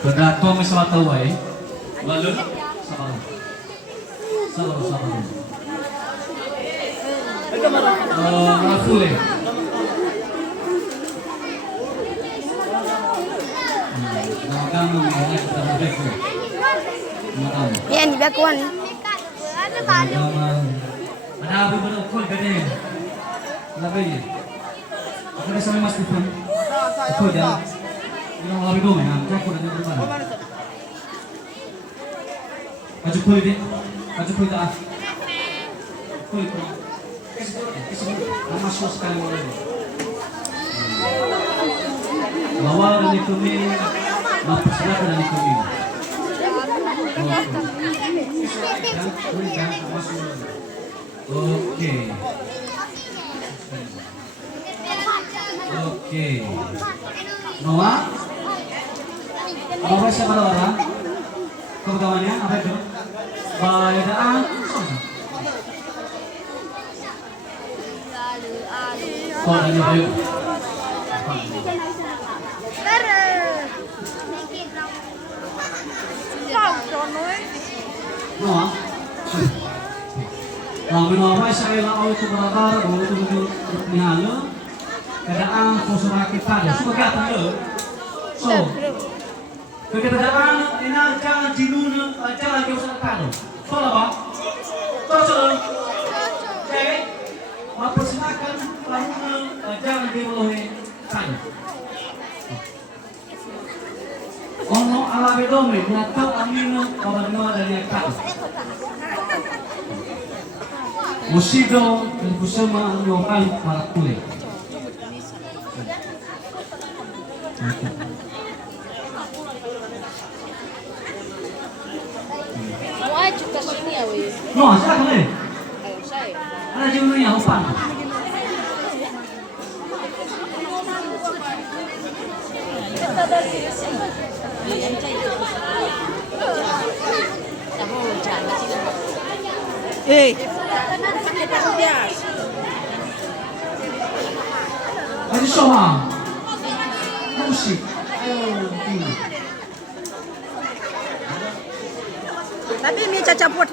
Berdato may sa mataway. Balon. Sabar. Sabar. Rafule. Yan, di ba kuan? Ada apa betul kau gede? Lebih. Aku dah sampai mas pun. Kau dah. Ini orang lebih dong ya. Kau dah jadi mana? Maju kau ini. Maju kau dah. Kau. Masuk sekali mulai. Bawa dari kami. Mampu silakan dari kami. Oke. Noah siapa orang? Kebetulannya apa itu? Bayadaan. Oh, ini ayo. Noah. Noah saya lah itu berada itu nyala. Keadaan kosong kita ada. Sebagai apa tu? So, keadaan ini jangan jinun, jangan kosong kita. So apa? So. Okay. Mempersilakan lalu jangan dimulai tanya. Ono ala bedome nyata amino orang dari kata. Musido dan kusama nyopal para kule. Mau aja ke sini ya, weh. No, silakan deh. Ayo saya. Ada jumlahnya hopan. Eh, Ayo soha. Musik. Ayo tinggi. tapi mi caca buat